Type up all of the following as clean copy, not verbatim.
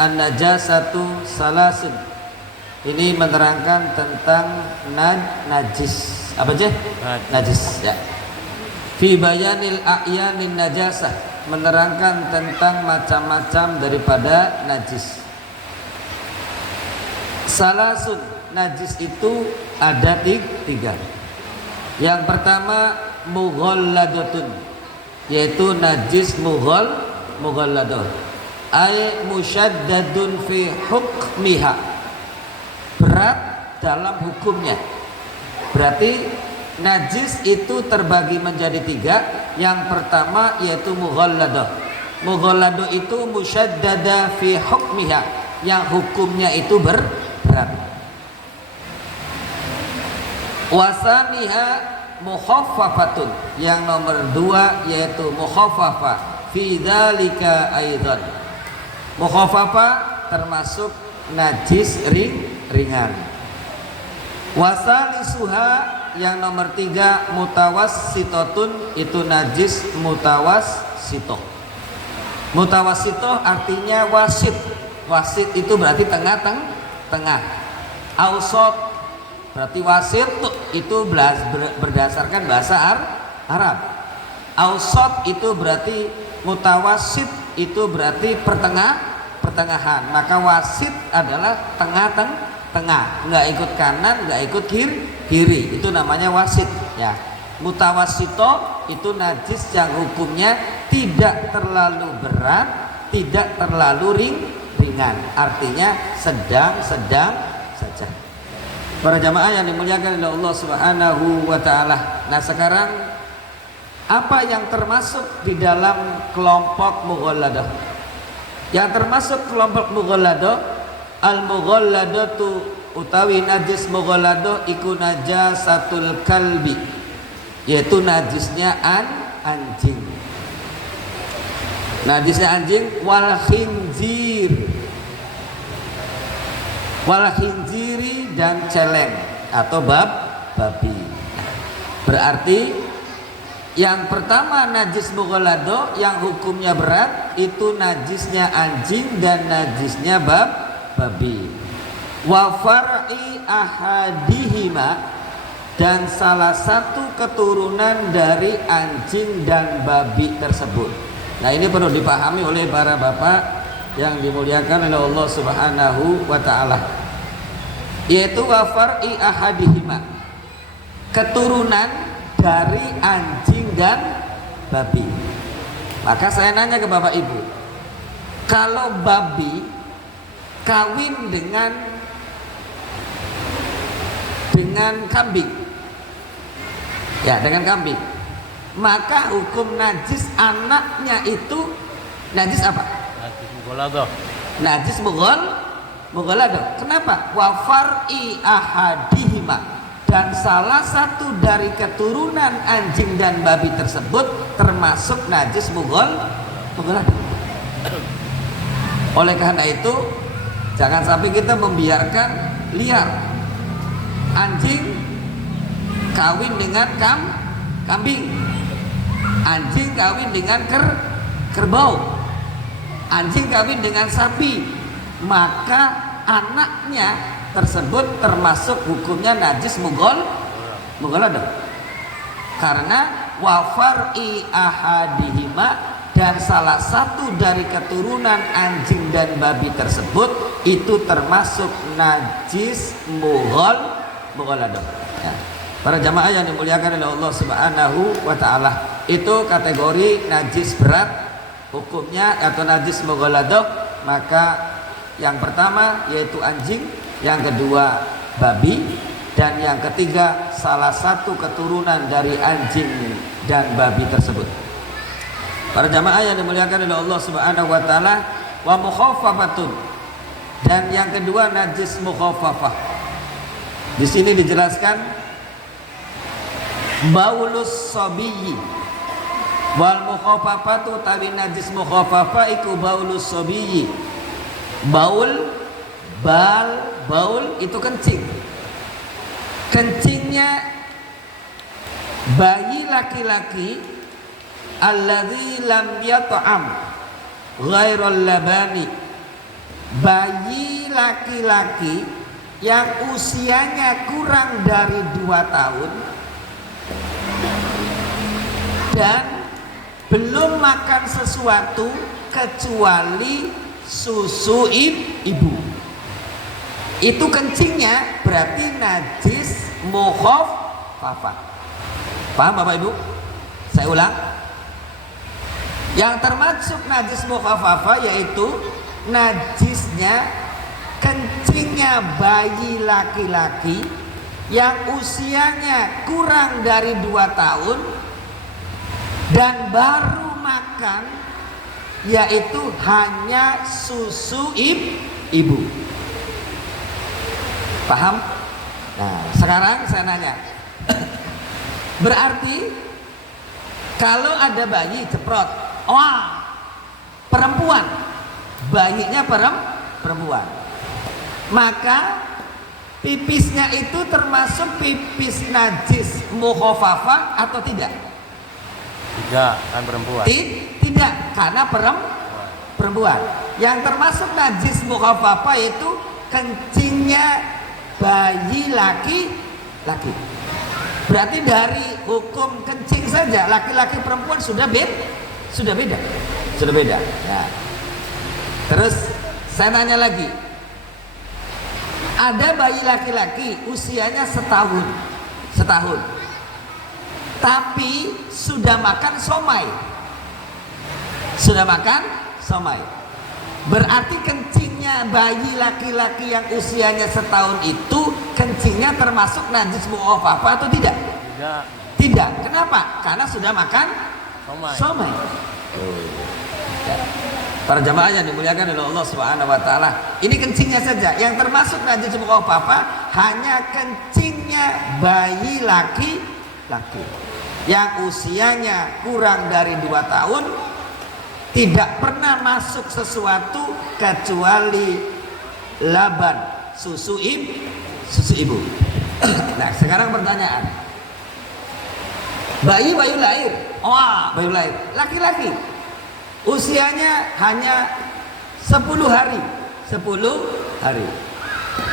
an-najasatu salasun. Ini menerangkan tentang najis. Apa aja? Najis ya. Fi bayanil a'yanin najasah, menerangkan tentang macam-macam daripada najis. Salasun, najis itu ada tiga. Yang pertama mughalladatun, yaitu najis mughalladah, ay musyaddadun fi hukmiha, berat dalam hukumnya. Berarti najis itu terbagi menjadi tiga. Yang pertama yaitu mughalladah. Mughalladah itu musyaddada fi hukmiha, yang hukumnya itu berat. Wasaniha mukhaffafatun, yang nomor dua yaitu mukhaffafa fi dzalika aidan. Mukhaffafa termasuk najis ringan. Wasalisuha, yang nomor tiga mutawassitotun, itu najis mutawassitoh. Mutawassitoh artinya wasit. Wasit itu berarti tengah. Ausot berarti wasit itu berdasarkan bahasa Arab. Ausot itu berarti mutawassit, itu berarti pertengahan. Maka wasit adalah tengah, nggak ikut kanan, nggak ikut kiri. Itu namanya wasit ya. Mutawassito itu najis yang hukumnya tidak terlalu berat, tidak terlalu ringan. Artinya sedang saja. Para jamaah yang dimuliakan oleh Allah Subhanahu wa taala. Nah, sekarang apa yang termasuk di dalam kelompok mughalladah? Yang termasuk kelompok mughalladah, al-mughalladatu utawi najis mughalladah iku najasatul kalbi, yaitu najisnya anjing. Najisnya anjing wal khinziri dan celeng atau babi. Berarti yang pertama najis mughalladah yang hukumnya berat itu najisnya anjing dan najisnya babi. Wa far'i ahadihima, dan salah satu keturunan dari anjing dan babi tersebut. Nah, ini perlu dipahami oleh para bapak yang dimuliakan oleh Allah Subhanahu wa taala. Yaitu wa far'i ahadihima, keturunan dari anjing dan babi. Maka saya nanya ke Bapak Ibu, kalau babi kawin dengan kambing, ya dengan kambing, maka hukum najis anaknya itu najis apa? Najis mughalladah. Najis mughalladah. Kenapa? Wa far'i ahadihima, dan salah satu dari keturunan anjing dan babi tersebut termasuk najis mughalladah. Oleh karena itu, jangan sampai kita membiarkan liar anjing kawin dengan kambing, anjing kawin dengan kerbau, anjing kawin dengan sapi, maka anaknya tersebut termasuk hukumnya najis mughalladah. Karena wa far'i ahadihima, dan salah satu dari keturunan anjing dan babi tersebut itu termasuk najis mughalladah. Ya. Para jamaah yang dimuliakan oleh Allah Subhanahu wa taala, itu kategori najis berat hukumnya atau najis mughalladah. Maka yang pertama yaitu anjing, yang kedua babi, dan yang ketiga salah satu keturunan dari anjing dan babi tersebut. Para jamaah yang dimuliakan oleh Allah Subhanahu wa taala, wa mukhaffafatun, dan yang kedua najis mukhaffafah. Di sini dijelaskan baulus sabiyyi wal mukhaffafatu, tawi najis mukhaffafah iku baulus sabiyyi. Baul itu kencing. Kencingnya bayi laki-laki alladzi lam yat'am ghairal labani, bayi laki-laki yang usianya kurang dari 2 tahun dan belum makan sesuatu kecuali susu ibu, itu kencingnya berarti najis mukhafafah. Paham Bapak Ibu? Saya ulang. Yang termasuk najis mukhafafah yaitu najisnya kencingnya bayi laki-laki yang usianya kurang dari 2 tahun dan baru makan, yaitu hanya susu ibu. Paham? Nah, sekarang saya nanya. Berarti kalau ada bayi ceprot, wah, perempuan, bayinya perempuan, maka pipisnya itu termasuk pipis najis mukhafafah atau tidak? Tidak, kan perempuan. Tidak, karena perempuan. Yang termasuk najis mukhafafah itu kencingnya bayi laki-laki. Berarti dari hukum kencing saja laki-laki perempuan sudah beda. Nah, terus saya nanya lagi. Ada bayi laki-laki usianya setahun, tapi sudah makan somai. Berarti kencingnya bayi laki-laki yang usianya setahun itu kencingnya termasuk najis mukhafafah atau tidak? Tidak. Kenapa? Karena sudah makan somai. Para jamaah yang dimuliakan oleh Allah Subhanahu wa taala, ini kencingnya saja yang termasuk najis mukhafafah, hanya kencingnya bayi laki-laki yang usianya kurang dari 2 tahun, tidak pernah masuk sesuatu kecuali laban, susu ibu. Nah, sekarang pertanyaan, bayi lahir, laki-laki, usianya hanya 10 hari,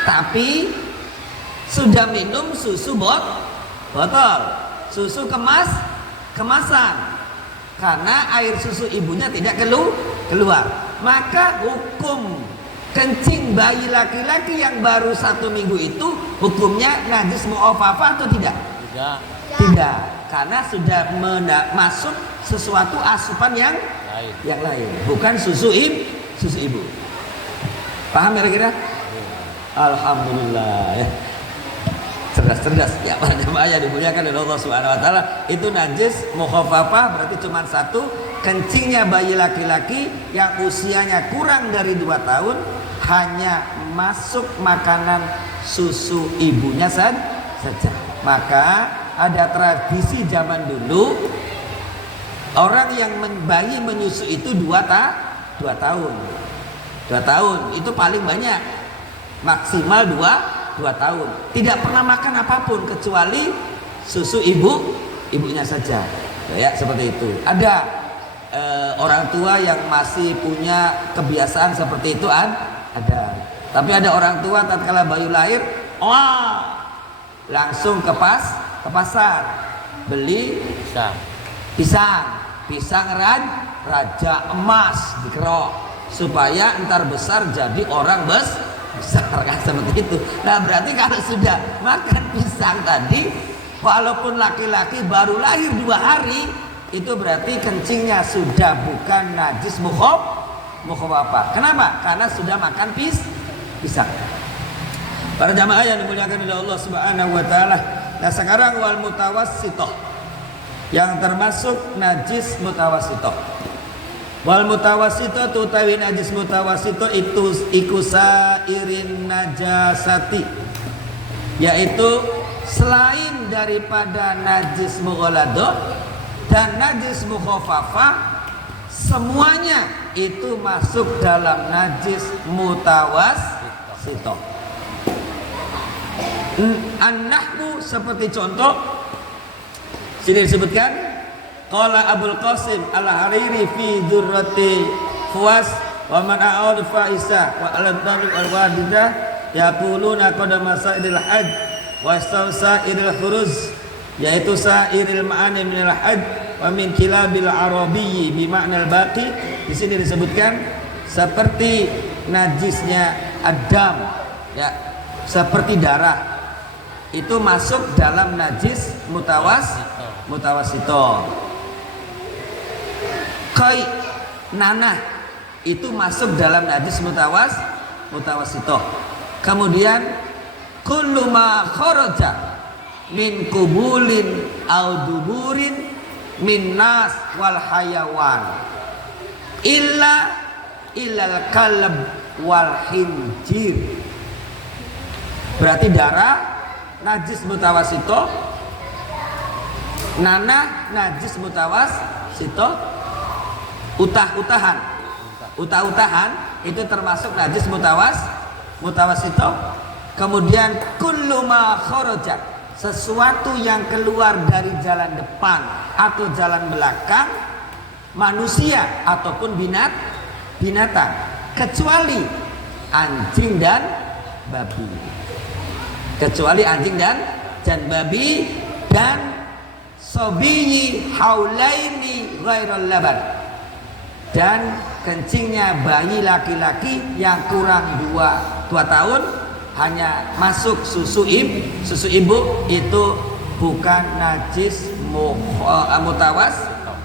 tapi sudah minum susu botol, susu kemasan, karena air susu ibunya tidak keluar. Maka hukum kencing bayi laki-laki yang baru 1 minggu itu hukumnya najis mukhafafah atau tidak? Tidak, karena sudah masuk sesuatu asupan yang lain, bukan susu ibu. Paham kira-kira? Alhamdulillah ya. Cerdas ya para jemaah yang dimuliakan oleh Allah Subhanahu wa taala. Itu najis mukhafafah berarti cuma satu, kencingnya bayi laki-laki yang usianya kurang dari 2 tahun, hanya masuk makanan susu ibunya saja. Maka ada tradisi zaman dulu, orang yang bayi menyusu itu 2 tahun. 2 tahun itu paling banyak, maksimal 2 tahun. Tidak pernah makan apapun kecuali susu ibunya saja. Ya, seperti itu. Ada orang tua yang masih punya kebiasaan seperti itu, ada. Tapi ada orang tua tatkala bayi lahir, langsung ke pasar beli pisang raja emas dikerok supaya ntar besar jadi orang besar kan, seperti itu. Nah, berarti kalau sudah makan pisang tadi, walaupun laki-laki baru lahir 2 hari, itu berarti kencingnya sudah bukan najis mukhafafah. Kenapa? Karena sudah makan pisang. Para jamaah yang dimuliakan oleh Allah Subhanahu wa taala. Nah, sekarang wal mutawassithah, yang termasuk najis mutawassithah. Wal mutawassithah utawi najis mutawassithah itu ikusairin najasati, yaitu selain daripada najis mughaladah dan najis mukhafafah, semuanya itu masuk dalam najis mutawassithah. An-nahwu seperti contoh sini disebutkan, qala Abul Qasim Al-Hariri fi Durrati Fuwas Wa man a'ad faisah wa al-dhalil al-wadidah yaquluna qad masaidil hajj wa sa'iril khuruz, yaitu sa'iril ma'ani minal hajj wa min kilabil arabiyyi bi ma'nal baqi. Di sini disebutkan seperti najisnya adam, ya, seperti darah, itu masuk dalam najis mutawasito. Koi nanah itu masuk dalam najis mutawasito. Kemudian kullu ma kharaja min kubulin au duburin min nas wal hayawan illa ilal kalb wal khinjir. Berarti darah najis mutawasito, nanah najis mutawasito, utah-utahan itu termasuk najis mutawasito. Kemudian kullu ma kharaja, sesuatu yang keluar dari jalan depan atau jalan belakang manusia ataupun binatang, kecuali anjing dan babi. Kecuali anjing dan babi dan sobiyi haulaini ghairal laban, dan kencingnya bayi laki-laki yang kurang 2 tahun hanya masuk susu ibu itu bukan najis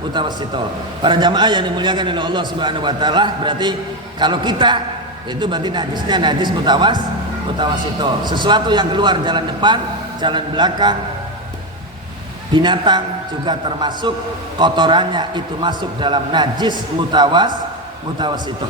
mutawasito. Para jamaah yang dimuliakan oleh Allah Subhanahu wa taala, berarti kalau kita itu berarti najisnya najis mutawasito. Sesuatu yang keluar jalan depan, jalan belakang, binatang juga termasuk kotorannya itu masuk dalam najis mutawasito.